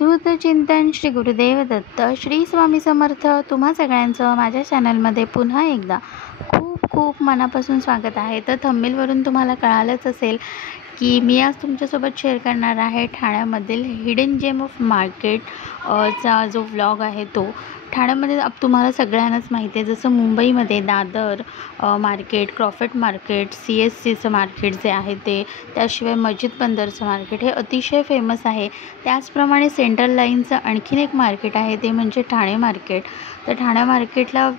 अवधूत चिंतन श्री गुरुदेव दत्त श्री स्वामी समर्थ। तुम्हा सगळ्यांचं माझ्या चॅनलमध्ये पुन्हा एकदा खूप खूप मनापासून स्वागत आहे। तर थंबनेलवरून तुम्हाला कळालंच असेल की मी आज तुमच्यासोबत शेअर करणार आहे ठाण्यामधील हिडन जेम ऑफ मार्केट चा जो व्लॉग आहे तो। ठाण्यामध्ये तुम्हाला सगळ्यांनाच माहिती आहे, जसं मुंबईमध्ये दादर मार्केट, क्रॉफर्ड मार्केट, CSCचं मार्केट जे आहे ते, त्याशिवाय मस्जिद बंदरचं मार्केट हे अतिशय फेमस आहे। त्याचप्रमाणे सेंट्रल लाईनचं आणखीन एक मार्केट आहे ते म्हणजे ठाणे मार्केट। तर ठाणे मार्केटला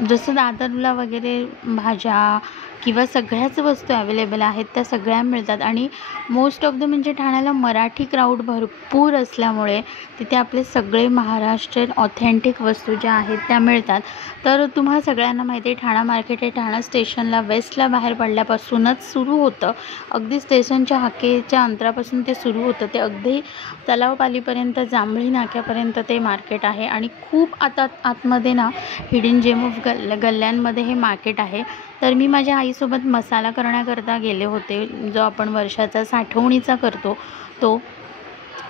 जसं दादरला वगैरे भाज्या किंवा सगळ्याच वस्तू अवेलेबल आहेत त्या सगळ्या मिळतात आणि मोस्ट ऑफ द म्हणजे ठाण्याला मराठी क्राऊड भरपूर असल्यामुळे तिथे आपले सगळे महाराष्ट्रीयन ऑथेंटिक वस्तू ज्या आहेत त्या मिळतात। तर तुम्हाला सगळ्यांना माहिती आहे ठाणा मार्केट हे ठाणा स्टेशनला वेस्टला बाहेर पडल्यापासूनच सुरू होतं। अगदी स्टेशनच्या हाकेच्या अंतरापासून ते सुरू होतं, ते अगदी तलावपालीपर्यंत, जांभळी नाक्यापर्यंत ते मार्केट आहे आणि खूप आतमध्ये ना हिडन जेम ऑफ गल्ल्यांमध्ये हे मार्केट आहे। तर मी माझ्या आईसोबत मसाला करण्याकरता गेले होते, जो आपण वर्षाचा साठवणीचा करतो तो।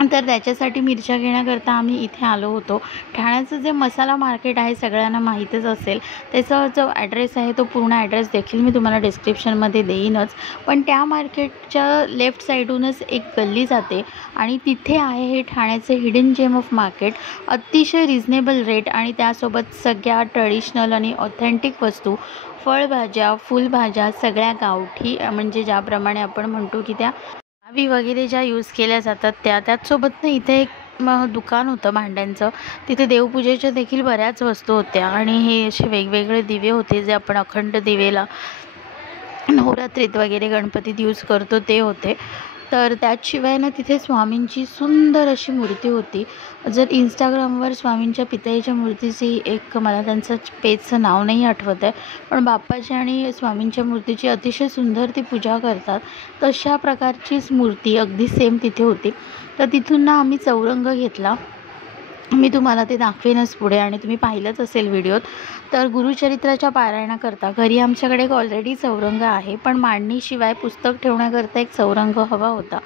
तर त्याच्यासाठी मिरच्या घेण्याकरता आम्ही इथे आलो होतो। ठाण्याचं जे मसाला मार्केट आहे सगळ्यांना माहीतच असेल, त्याचा जो ॲड्रेस आहे तो पूर्ण ॲड्रेस देखील मी तुम्हाला डिस्क्रिप्शनमध्ये देईनच। पण त्या मार्केटच्या लेफ्ट साईडूनच एक गल्ली जाते आणि तिथे आहे हे ठाण्याचे हिडन जेम ऑफ मार्केट। अतिशय रिजनेबल रेट आणि त्यासोबत सगळ्या ट्रेडिशनल आणि ऑथेंटिक वस्तू, फळभाज्या, फुलभाज्या सगळ्या गावठी, म्हणजे ज्याप्रमाणे आपण म्हणतो की त्या गावी वगैरे ज्या यूज केल्या जातात त्याचसोबत ना इथे एक दुकान होतं भांड्यांचं। तिथे देवपूजेच्या देखील बऱ्याच वस्तू होत्या आणि हे असे वेगवेगळे दिवे होते जे आपण अखंड दिवेला नवरात्रीत वगैरे गणपतीत यूज करतो ते होते। तर त्याशिवाय ना तिथे स्वामींची सुंदर अशी मूर्ती होती। जर इंस्टाग्रामवर स्वामींच्या पितळेच्या मूर्तीची एक, मला त्यांचं पेजचं नाव नाही आठवत आहे, पण बाप्पाची आणि स्वामींच्या मूर्तीची अतिशय सुंदर ती पूजा करतात, तशा प्रकारचीच मूर्ती अगदी सेम तिथे होती। तर तिथून ना आम्ही चौरंग घेतला, मी तुम्हाला ते दाखवेनच पुढे आणि तुम्ही पाहिलंच असेल व्हिडिओत। तर गुरुचरित्राच्या पारायणाकरता घरी आमच्याकडे ऑलरेडी चौरंग आहे, पण मांडणीशिवाय पुस्तक ठेवण्याकरता एक चौरंग हवा होता।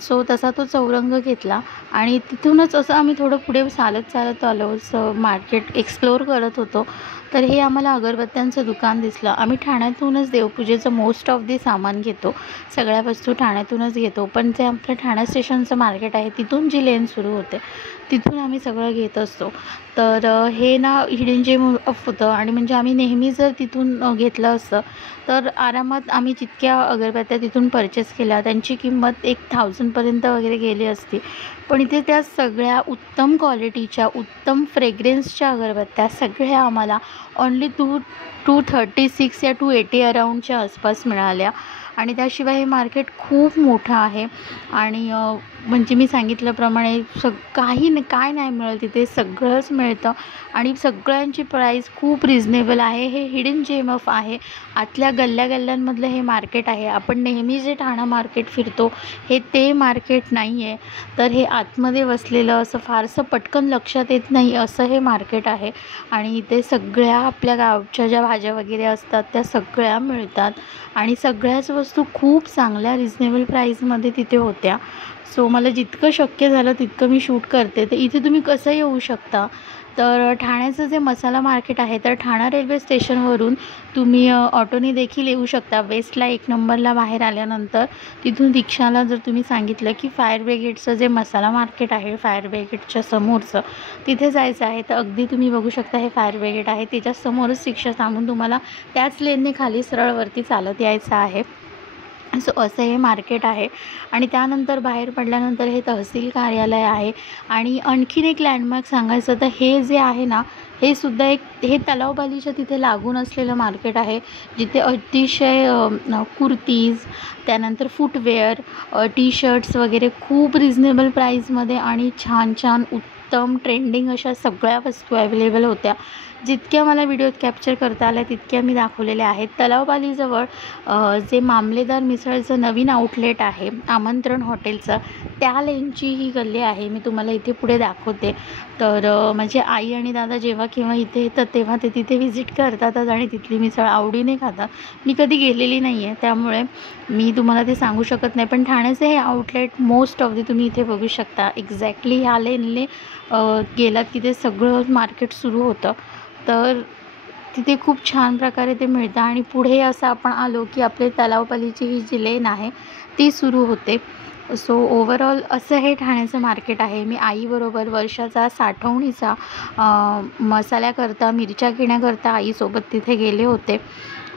सो तसा तो चौरंग घेतला आणि तिथूनच असं आम्ही थोडं पुढे चालत आलो, मार्केट एक्सप्लोअर करत होतो। तर हे आम्हाला अगरबत्त्यांचं दुकान दिसलं। आम्ही ठाण्यातूनच देवपूजेचं मोस्ट ऑफ दी सामान घेतो, सगळ्या वस्तू ठाण्यातूनच घेतो, पण जे आपलं ठाणा स्टेशनचं मार्केट आहे तिथून जी लेन सुरू होते तिथून आम्ही सगळं घेत असतो। तर हे ना हिडन जेम ऑफ होतं आणि म्हणजे आम्ही नेहमी जर तिथून घेतलं असतं तर आरामात आम्ही जितक्या अगरबत्त्या तिथून परचेस केल्या त्यांची किंमत 1000पर्यंत वगैरे गेली असती। पण इथे त्या सगळ्या उत्तम क्वालिटीच्या, उत्तम फ्रेग्रन्सच्या अगरबत्त्या सगळ्या आम्हाला ऑनली 236 या 280 अराऊंडच्या आसपास मिळाल्या। आणि त्याशिवाय हे मार्केट खूप मोठं आहे आणि म्हणजे मी सांगितल्याप्रमाणे काय नाही मिळत तिथे, सगळंच मिळतं आणि सगळ्यांची प्राईस खूप रिजनेबल आहे। हे हिडन जेम ऑफ आहे, आतल्या गल्ल्यांमधलं हे मार्केट आहे। आपण नेहमी जे ठाणा मार्केट फिरतो हे ते मार्केट नाही आहे, तर हे आतमध्ये वसलेलं, असं फारसं पटकन लक्षात येत नाही असं हे मार्केट आहे। आणि इथे सगळ्या आपल्या गावच्या ज्या भाज्या वगैरे असतात त्या सगळ्या मिळतात आणि सगळ्याच वस्तू खूप चांगल्या रिजनेबल प्राईसमध्ये तिथे होत्या। सो मला जितकं शक्य झालं तितकं मी शूट करते। तर इथे तुम्ही कसं येऊ शकता, तर ठाण्याचं जे मसाला मार्केट आहे तर ठाणा रेल्वे स्टेशनवरून तुम्ही ऑटोने देखील येऊ शकता। वेस्टला 1 नंबरला बाहेर आल्यानंतर तिथून रिक्षाला जर तुम्ही सांगितलं की फायर ब्रिगेडचं जे मसाला मार्केट आहे, फायर ब्रिगेडच्या समोरचं तिथे जायचं आहे, तर अगदी तुम्ही बघू शकता हे फायर ब्रिगेड आहे, त्याच्या समोरच रिक्षा थांबून तुम्हाला त्याच लेनने खाली सरळवरती चालत यायचं आहे। सो असं हे मार्केट आहे आणि त्यानंतर बाहेर पडल्यानंतर हे तहसील कार्यालय आहे। आणि आणखीन एक लँडमार्क सांगायचं तर हे जे आहे ना, हे सुद्धा हे तलावबालीच्या तिथे लागून असलेलं मार्केट आहे, जिथे अतिशय कुर्तीज, त्यानंतर फुटवेअर, टी शर्ट्स वगैरे खूप रिजनेबल प्राईसमध्ये आणि छान उत्तम ट्रेंडिंग अशा सगळ्या वस्तू अवेलेबल होत्या। जितक्या मला व्हिडिओत कॅप्चर करता आल्या तितक्या मी दाखवलेल्या आहेत. तलावपालीजवळ जे मामलेदार मिसळचं नवीन आउटलेट आहे आमंत्रण हॉटेलचं, त्या लेनची ही गल्ली आहे. मी तुम्हाला इथे पुढे दाखवते. तर माझे आई आणि दादा जेव्हा केव्हा इथे येतात तेव्हा ते तिथे व्हिजिट करतातच आणि तिथली मिसळ आवडीने खातात. मी कधी गेलेली नाही आहे त्यामुळे मी तुम्हाला ते सांगू शकत नाही. पण ठाण्याचं हे आउटलेट मोस्ट ऑफ तुम्ही इथे बघू शकता. एक्झॅक्टली ह्या लेनने गेलात की ते सगळं मार्केट सुरू होतं. तर तिथे खूप छान प्रकारे ते मिळतं आणि पुढे असं आपण आलो की आपले तलावपालीची ही जी लेन आहे ती सुरू होते. सो ओव्हरऑल असं हे ठाण्याचं मार्केट आहे. मी आईबरोबर वर्षाचा साठवणीचा मसाल्याकरता मिरच्या घेण्याकरता आईसोबत तिथे गेले होते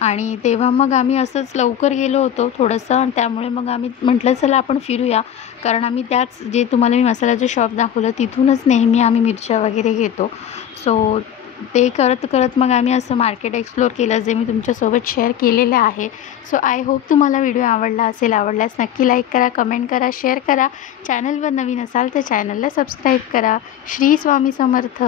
आणि तेव्हा मग आम्ही असंच लवकर गेलो होतो थोडंसं. त्यामुळे मग आम्ही म्हटलं चला आपण फिरूया, कारण आम्ही त्याच जे तुम्हाला मी मसाल्याचं शॉप दाखवलं तिथूनच नेहमी आम्ही मिरच्या वगैरे घेतो. सो ते करत करत मग आम्ही असं मार्केट एक्सप्लोअर केलं जे मी तुमच्यासोबत शेअर केलेलं आहे. सो आय होप तुम्हाला व्हिडिओ आवडला असेल. आवडल्यास नक्की लाईक करा, कमेंट करा, शेअर करा. चॅनलवर नवीन असाल तर चॅनलला सबस्क्राईब करा. श्री स्वामी समर्थ.